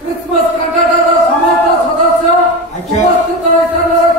Christmas कांटाटाचा समाजचा सदस्य उपस्थित आहे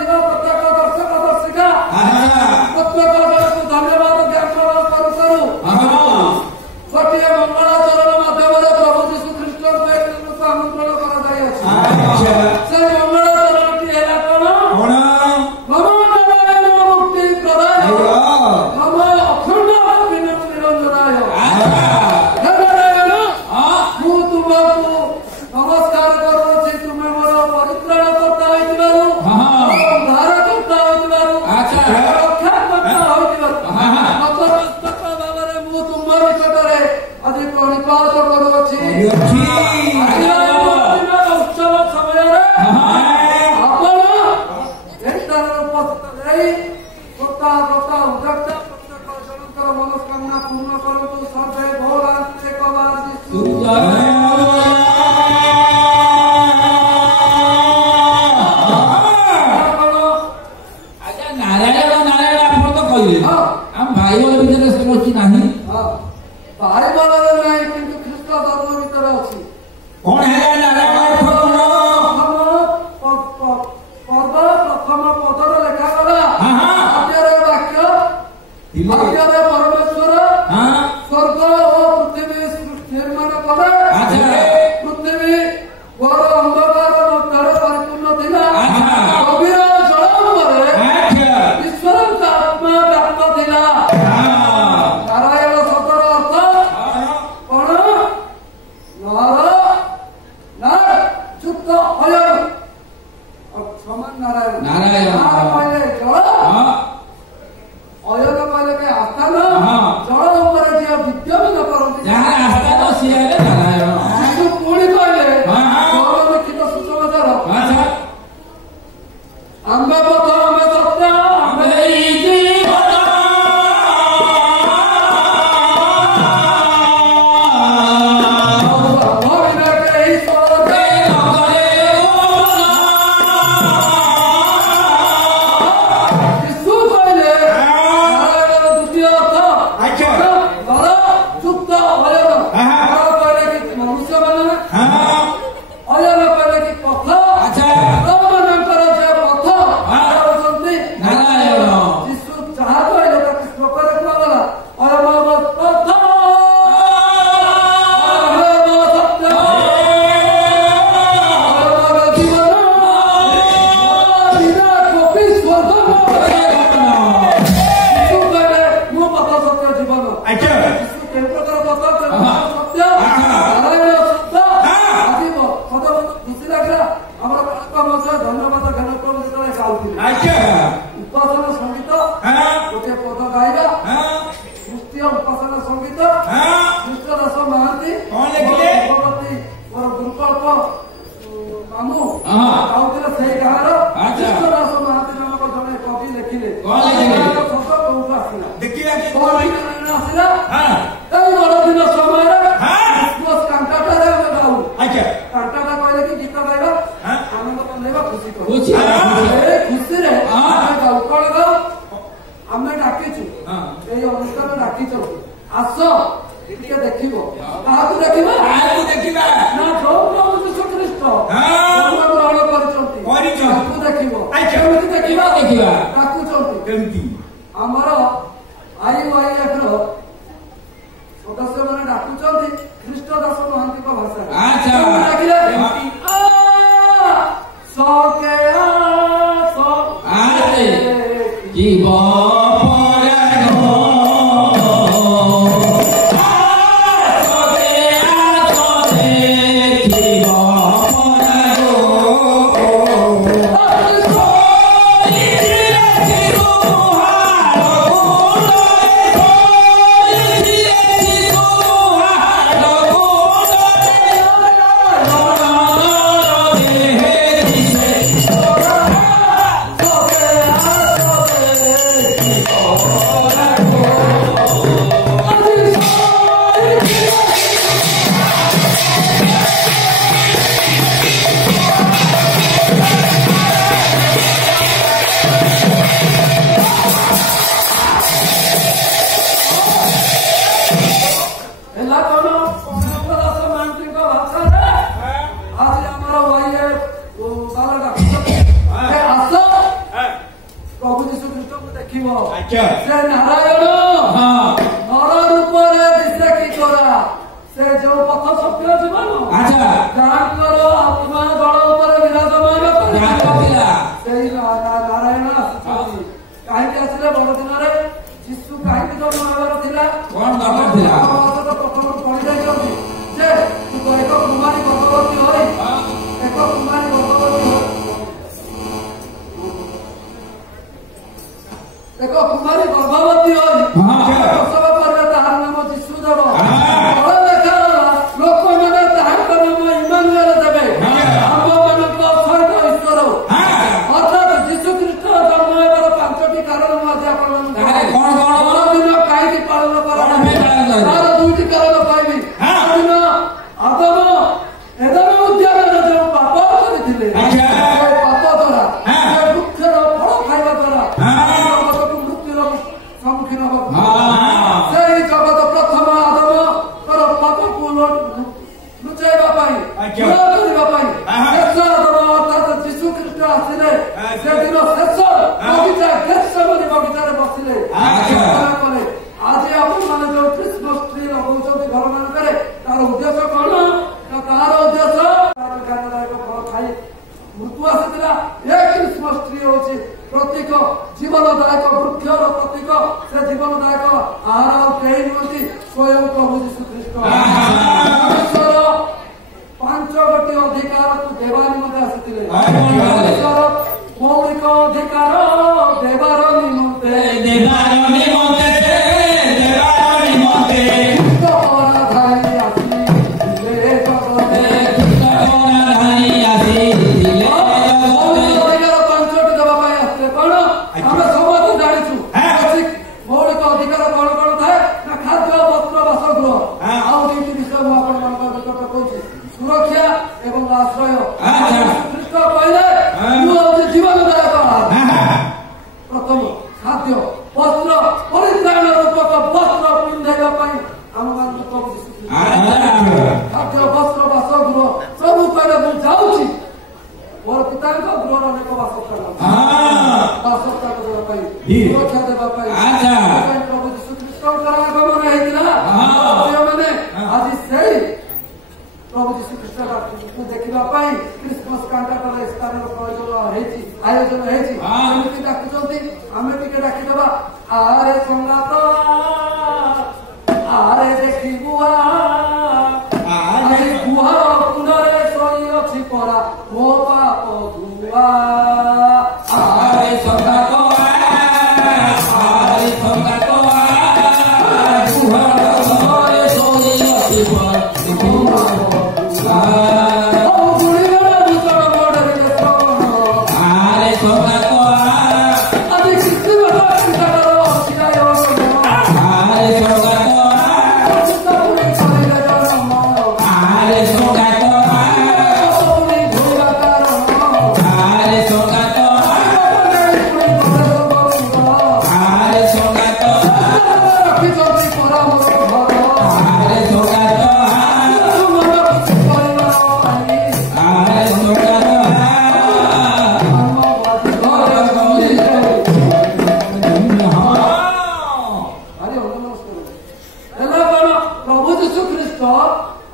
समान नारायण नारायण कहले जल अयन कहले के आस्थान जल ऊपर जे विद्यमान करନ୍ତି जहाँ आस्थान सी नारायण पुणी कहले लिखित सुसमाचार आंबे पथ आंबे सत्य आंबे उपासना संगीत गोटे पद गाइबा नृत्य उपासना संगीत कृष्णदास महांती भगवती मोर गुरुकल्प मामू गाँव से गाँव कृष्णदास महांती नामक जड़े कवि लिखिले आसला बड़दिन समय कांटाटा गाऊ कांटाटा कहले कि गीत गाइबा आनंद करेगा खुशी खुशी आमे डाकिचु एई अनुष्ठान डाकिचु आस टिके देखिबो काहाकु देखिबा ना जो प्रभु यीशु ख्रीष्ट जन्म ग्रहण करचंती काहाकु देखिबो केमिति देखिबा डाकुचंती केमिति हमर आईवाईएफ रो सदस्य माने डाकुचंती कृष्णदास महांती को भाषा अच्छा डाकिले सके आसे जीव नारायण नर रूप दिशा की करा से जो पथ सत्य जीवन जाकर आत्मा जल उपर विराजमान से नारायण कहीं आसले बड़ दिन शिशु कहीं जन्म होबार प्रथम पढ़ी जाइए जे तू एक कुमारी गर्भवती हो एक कुमारी गर्भवती देखो कुमारी गर्भवती प्रसव कर तार नाम जीशुदेव लोक मैंने तार नाम इमानुएल देवे आम मान सहित ईश्वर अर्थात जीशु ख्रीष्ट जन्म होबार 5टी कारण मुझे दिन कहीं पालन कर तार 2टी कारण कहबी दिन आदम एदम उद्यान जो पाप करते पाप द्वारा वृक्षर फल खाଇବା द्वारा सम्मुखीन से जगत प्रथम आदम पाप को लुचाइवा शेष आदम अर्थात जीशु ख्रीष्ट आसिले से दिन शेष बगीचा गेत्सेमनी बगीचार बसिले कले आज आपण मैंने जो क्रिसमस ट्री लगाउछथि घर मानकरे तार उद्देश्य कौन तार उद्देश्य ज्ञानदायक फल खाई मृत्यु आसीला ए क्रिसमस ट्री होछि प्रतीक जीवनदायक वृक्षर प्रतीक से जीवनदायक आहार कहीं नुहति स्वयं प्रभु यीशु ख्रीष्ट 5 गोटे अधिकार तू देवा निमंते आसिथिले आज्ञा। मनुष्यर मौलिक अधिकार देवार निमंते सुरक्षा एवं आश्रय ख्रीष्ट कहले जीवनदायक प्रथम खाद्य वस्त्र परित्राण रूपक वस्त्र पिंधाइबा आम मान खाद्य वस्त्र बासगृह सब कहले मु जाऊँ मोर पिता गृह अनेक बासस्था सुरक्षा देवाई प्रभु यीशु ख्रीष्टर आगमन होता मैंने आज से प्रभु यीशु ख्रीष्ट देखा क्रिसमस कांटाटर स्थान आयोजन होती डाकुंट आम टे डाकिदबा आरे संगात आरे देखा गुहार कुंडरे शई अच्छी परा मो पाप धुआ आरे संगात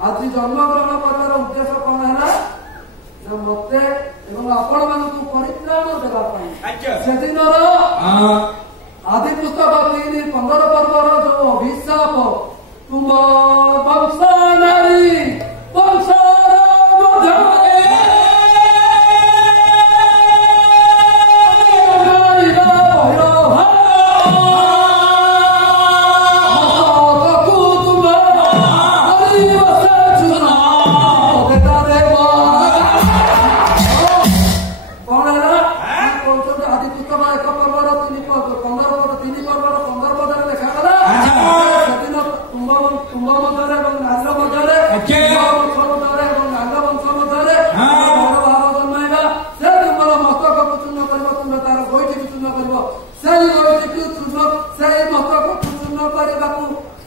आज जन्मग्रहण करार उद्देश्य कौन है ना मत आपण मान परित्राण देवाई से दिन आदि पुस्तक 3:15 पर्वर जो अभिशाप तुम वंश नारी वंश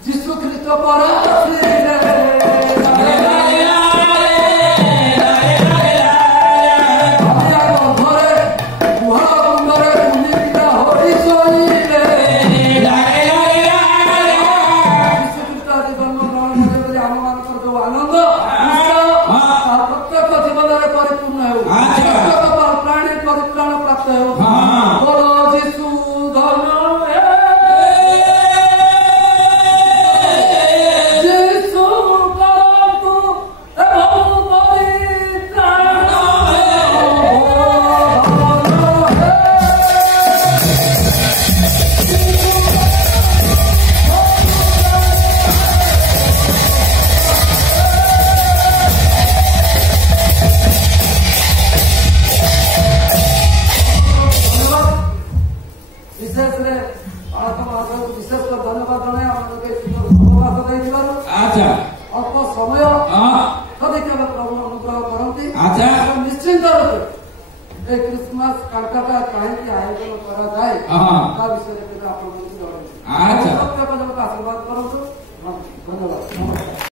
जीशु ख्रीष्ट पर विशेषकर धन्यवाद जनाए अल्प समय प्रभु अनुग्रह करती निश्चिंत रूपे क्रिसमस कांटाटा कहीं आयोजन कराए विषय प्रत्येक जनक आशीर्वाद करूँ धन्यवाद।